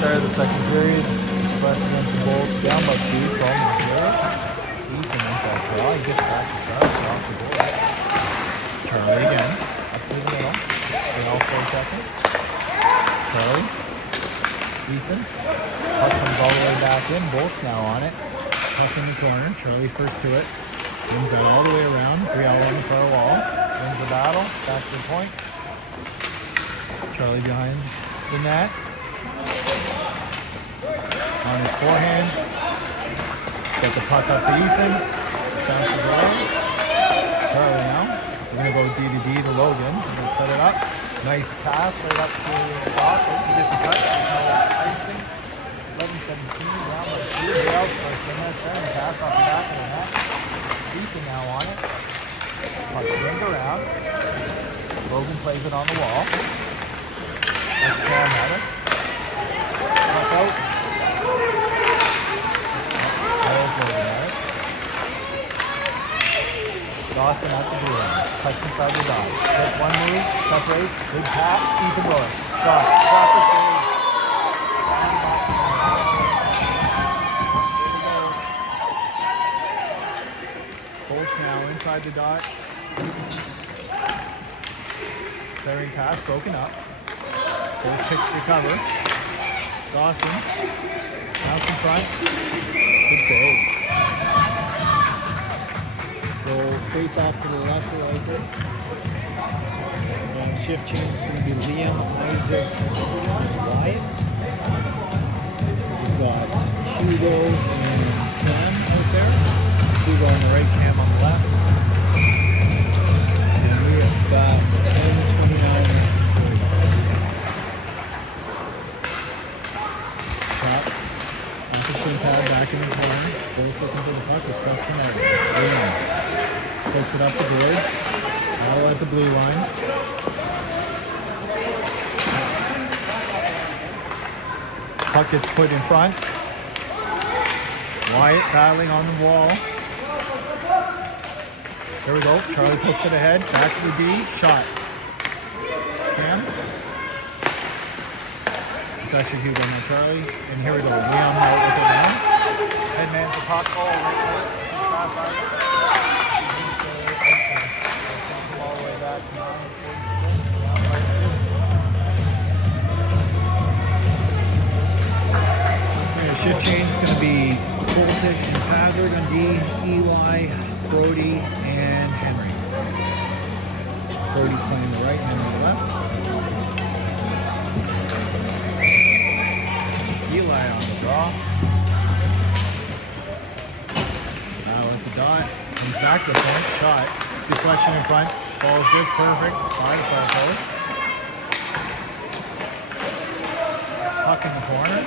start of the second period. Express against the Bolts, down by 2, 12 minutes. Ethan inside Charlie, gets back to Charlie, off the board. Charlie again, up to the middle. They all play second. Charlie, Ethan. Puck comes all the way back in. Bolts now on it. Puck in the corner. Charlie first to it. Brings that all the way around. Brielle on the far wall. Wins the battle. Back to the point. Charlie behind the net. On his forehand. Get the puck up to Ethan. Bounces away. Charlie now. We're going to go D to D to Logan. We're going to set it up. Nice pass right up to Dawson. He gets a touch. There's no icing. 11-17. Down by 2. Brielle starts in there. Sending pass off the back of the net. Ethan now on it. Puck's ringed around. Logan plays it on the wall. That's Cam at it. Puck out. There's Logan at it. Dawson at the blue line. Cuts inside the dots. Gets one move. Separates. Big pass. Ethan Willis. Shot. Proper save. Bolts now inside the dots. Centering pass broken up. Both pick recover. Dawson. Bounce in front. Good save. Go face off to the left or right there. And shift change is going to be Liam, Isaac, Wyatt. We've got Hugo and Cam out there. Hugo on the right, Cam on the left. And we have got 10, 29, 30. Shot. Off the shin pad, back in the corner. Both looking for the puck. It's pressed connected. Puts it up the boards. All at the blue line. Puck gets put in front. Wyatt battling on the wall. There we go. Charlie puts it ahead. Back to the D. Shot. Cam. It's actually Hugo on Charlie. And here we go. Leon out with it now. Headman's the puck. Oh, right there. Pass Isaac. All the way back. 9:46. Down by 2. Shift change is going to be Boltic and Patrick on D, Eli, Brody, and Henry. Brody's playing the right, Henry the left. Eli on the draw. Now with the dot. Comes back to the point. Shot. Deflection in front. Falls just perfect. By the far post. Puck in the corner.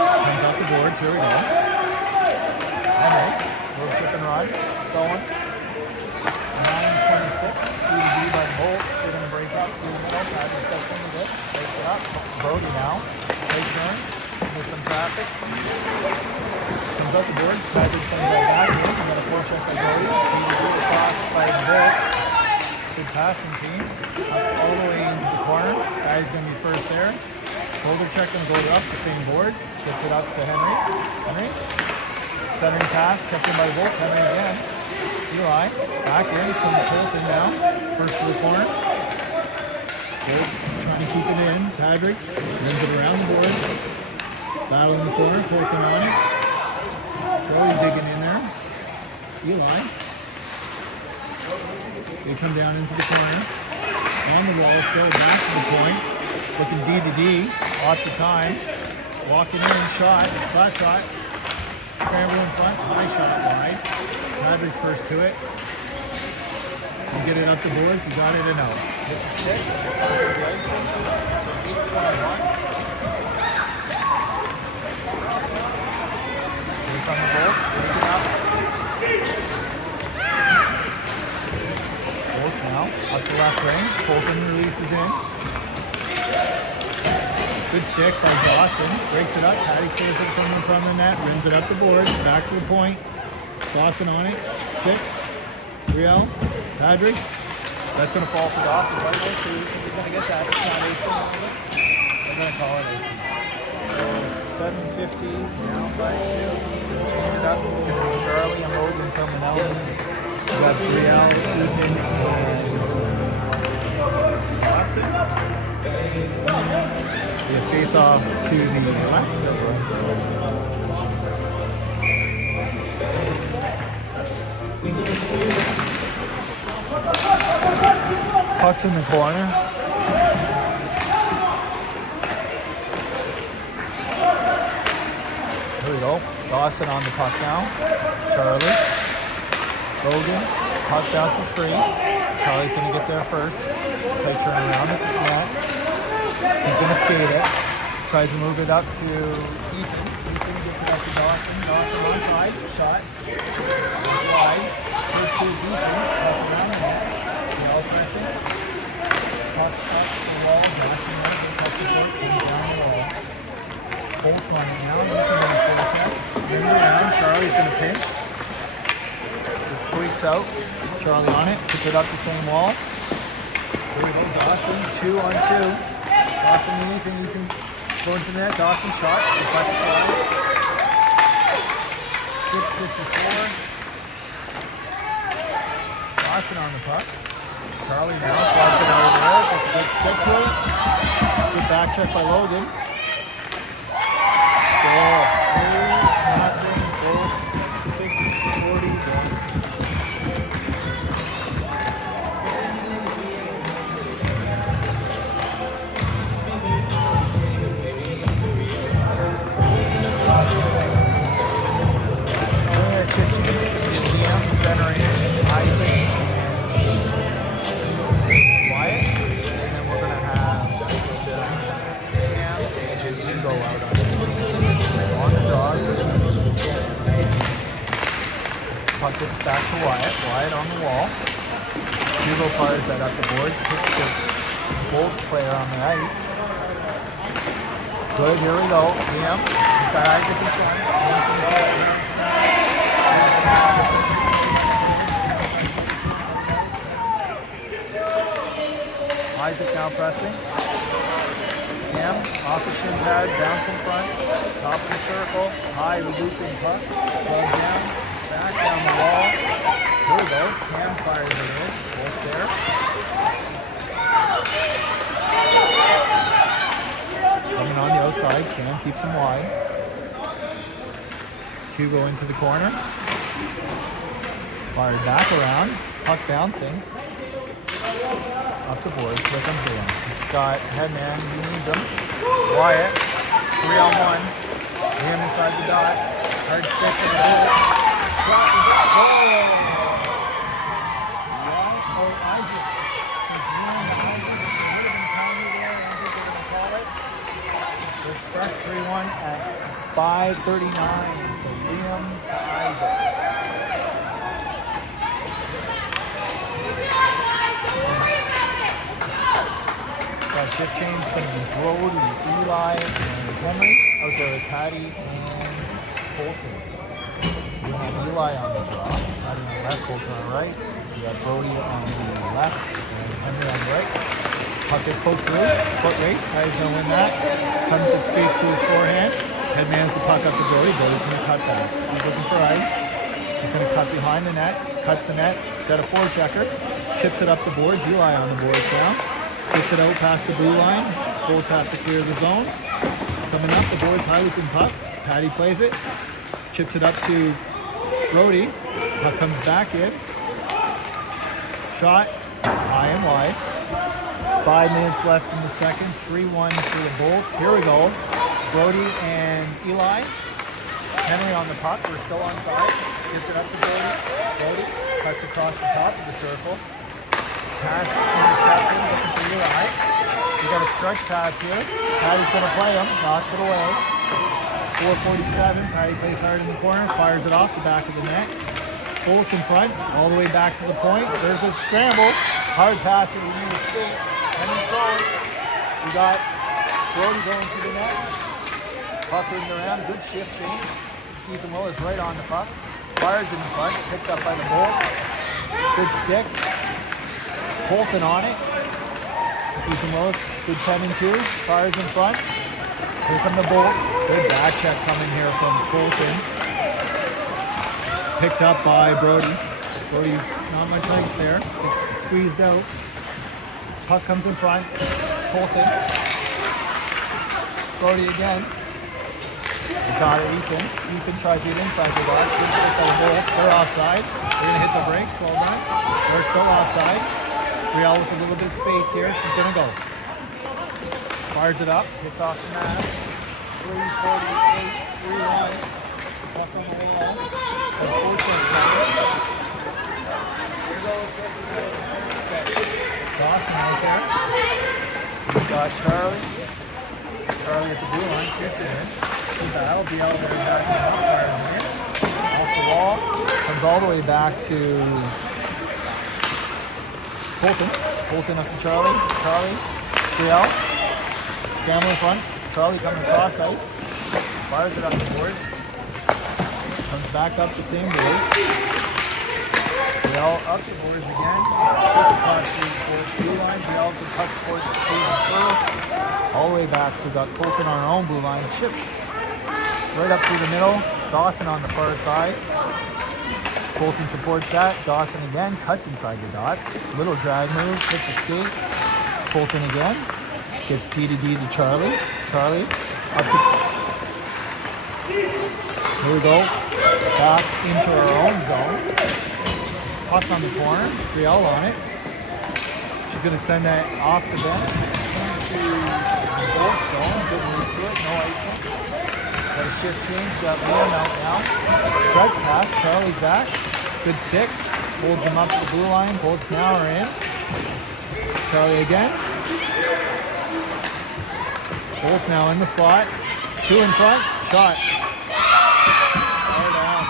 Comes off the boards. Here we go. Henry. Little chip and run. It's going. 9:26. D to D by the Bolts. They're going to break up through the middle. Patrick sets into this. Takes it up. Brody now. Take turn. With some traffic. Comes up the board. Patrick sends that back in. We got a forecheck by Brody. D to D across by the Bolts. Good passing team. That's all the way into the corner. Guy's going to be first there. Shoulder check and goes up the same boards. Gets it up to Henry. Henry. Centering pass. Kept in by the Bolts. Henry again. Eli. Back in. It's going to Colton now. First to the corner. Bolts trying to keep it in. Patrick runs it around the boards. Battle in the corner. Colton on it. Brody digging in there. Eli. They come down into the corner. On the wall still. Back to the point. Looking D to D, lots of time. Walking in, shot, slap shot. Scramble in front, high shot wide. Patrick's first to it. He'll get it up the boards, he got it and out. Gets a stick, the icing, so 8:21. Here come the Bolts, break it up. Bolts now, up the left wing. Colton releases in. Good stick by Dawson. Breaks it up. Patty clears it from the net. Rims it up the boards. Back to the point. Dawson on it. Stick. Brielle. Patrick. That's going to fall for Dawson right away. So he's going to get that. It's not icing. They're going to call it icing. 750 down by 2. Change it up. It's going to be Charlie and Logan coming out. We got 3 out. Ethan and Austin. We have face off to the left of us. Puck's in the corner. Here we go. Dawson on the puck now. Charlie. Logan. Puck bounces free. Charlie's going to get there first. Tight turnaround at the net. He's going to skate it. Tries to move it up to Ethan. Ethan gets it up to Dawson. Dawson onside. Shot. Wide. First to Ethan. Puck around the net. Ball pressing. Puck up the wall. Dawson right. They touch the board. Comes down the wall. Bolts on it now. Ethan on the full check. Bring it around. Charlie's going to pinch. Just squeaks out. Charlie on it. Puts it up the same wall. Here we go. Dawson. 2 on 2. Dawson, anything you can go into the net. Dawson shot. Deflects wide. 6:54. Dawson on the puck. Charlie now flies it over there. That's a good stick to it. Good back check by Logan. Goal. 3-0 goals. 6:40 down. Centering Isaac and Wyatt, and then we're going to have Cam and Hugo out on the dogs. Puck gets back to Wyatt. Wyatt on the wall. Hugo fires that up the boards, puts the Bolts player on the ice. Good, here we go. Cam, he's got Isaac in front. Isaac now pressing. Cam off the shin pad, bounce in front, top of the circle, high looping puck, plug down, back down the wall. Here we go. Cam fires it in. Bolts there. Coming on the outside, Cam keeps him wide. Hugo into the corner. Fired back around, puck bouncing. Up the boards, here comes Liam. Scott, headman, he needs him. Wyatt, 3-on-1. Liam inside the dots. Hard stick to the goal. Shot is goal! Oh, Isaac. Since Liam and Isaac should have been pounded there, I think they're going to call it. So Express 3-1 at 5:39. So Liam to Isaac. Shift change is going to be Brody, Eli, and Henry out there with Patty and Colton. We have Eli on the draw, Patty on the left, Colton on the right. We have Brody on the left and Henry on the right. Puck is poked through, foot race, Patty's going to win that. Comes and skates to his forehand. Headman's the puck up to Brody, Brody's going to cut back. He's looking for ice. He's going to cut behind the net, cuts the net. It's got a forechecker, chips it up the boards. Eli on the boards now. Gets it out past the blue line. Bolts have to clear the zone. Coming up, the boards high looping puck. Patty plays it. Chips it up to Brody. Puck comes back in. Shot high and wide. 5 minutes left in the second. 3-1 for the Bolts. Here we go. Brody and Eli. Henry on the puck. We're still onside. Gets it up to Brody. Brody cuts across the top of the circle. Pass intercepted, looking for Eli. We got a stretch pass here. Patty's going to play him, knocks it away. 4:47. Patty plays hard in the corner, fires it off the back of the net. Bolts in front, all the way back to the point. There's a scramble. Hard pass, and we need a skate. Henry's going. We got Brody going to the net. Puck moving around, good shift change. Ethan Willis right on the puck. Fires in front, picked up by the Bolts. Good stick. Colton on it. Ethan Willis, good 10-2. Fires in front. Here come the Bolts. Good back check coming here from Colton. Picked up by Brody. Brody's not much ice there. He's squeezed out. Puck comes in front. Colton. Brody again. He's got it, Ethan. Ethan tries to get inside the box. Good stick by the Bolts. They're offside. They're going to hit the brakes. Well done. They're still offside. Riel with a little bit of space here. She's going to go. Fires it up. Hits off the mask. 3:48, 3-1. Puck on the wall. Unfortunately, Dawson out there. We've got Charlie. Charlie at the blue line. Keeps it in. That'll be out there backing up. Off the wall. Comes all the way back to Colton. Colton up to Charlie. Charlie. Riel. Scramble in front. Charlie coming across ice. Fires it up the boards. Comes back up the same boards. Riel up the boards again. Just across the blue line. Riel to cut sports through. All the way back to got Colton on our own blue line. Chip right up through the middle. Dawson on the far side. Colton supports that. Dawson again cuts inside the dots. Little drag move. Hits a skate. Colton again. Gets D-to-D to Charlie. Charlie up to... Here we go. Back into our own zone. Puck on the corner. Riel on it. She's going to send that off the bench into the goal zone. Good move to it. No icing. Got a 15. Got Liam out now. Stretch pass. Charlie's back. Good stick. Holds him up to the blue line. Bolts now are in. Charlie again. Bolts now in the slot. 2 in front. Shot. Far down.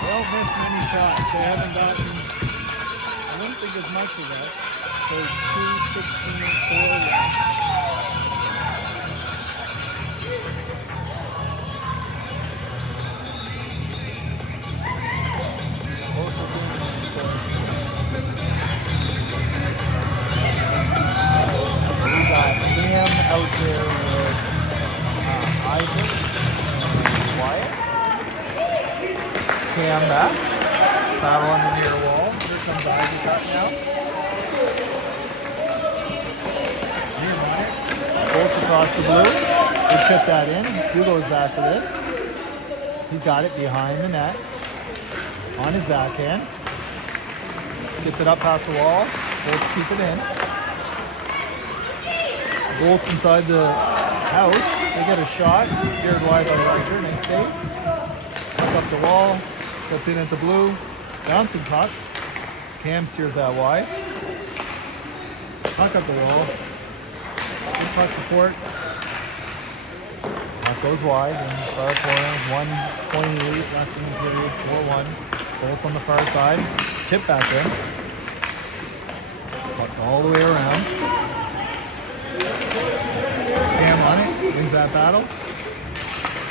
They don't miss many shots. They haven't gotten, I wouldn't think as much of that. So 2, 16, 4. We got Liam out there with Isaac and Wyatt. Cam back. Battle on the near wall. Here comes Isaac up now. Liam on it. Bolts across the blue. They chip that in. Hugo's back for this. He's got it behind the net. On his backhand. Gets it up past the wall. Bolts keep it in. Bolts inside the house. They get a shot. Steered wide by Riker. Nice save. Puck up the wall. Flipped in at the blue. Bouncing puck. Cam steers that wide. Puck up the wall. Good puck support. Puck goes wide in the far corner. 1:28 left in the period. 4-1. Bolts on the far side. Tip back in. Puck all the way around. Cam on it, wins that battle.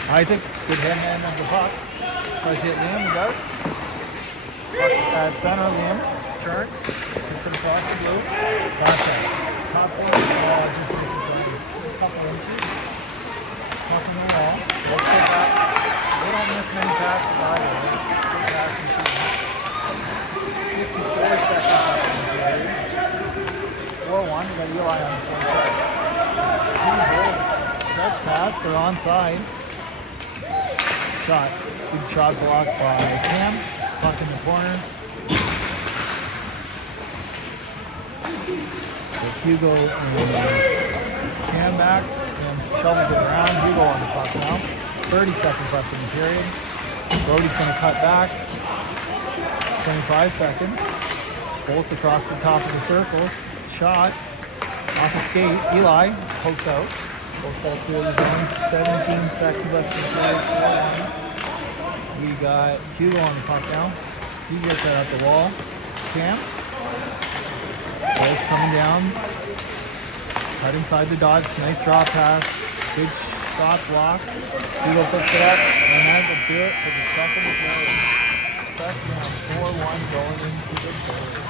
Isaac, good hand of the puck. Tries to hit Liam, he does. Puck's at center, Liam turns, gets it across the blue. Sasha, top corner, just misses by a couple inches. Puck in the wall. Let's get that. They don't miss many passes either. Good passing team. 54 seconds left in the period. 4-1, we got Eli on the front check. Stretch pass, they're onside. Shot. Big shot blocked by Cam. Puck in the corner. So Hugo and Cam back and shovels it around. Hugo on the puck now. 30 seconds left in the period. Brody's going to cut back. 25 seconds. Bolts across the top of the circles. Shot. Off a skate. Eli pokes out. Bolts ball toward his own. 17 seconds left in the period. 4-1. We got Hugo on the puck now. He gets that out the wall. Cam. Bolts coming down. Cut inside the dots. Nice drop pass. Big shot block. Hugo picks it up. And that will do it for the second period. Express now 4-1 going into the third.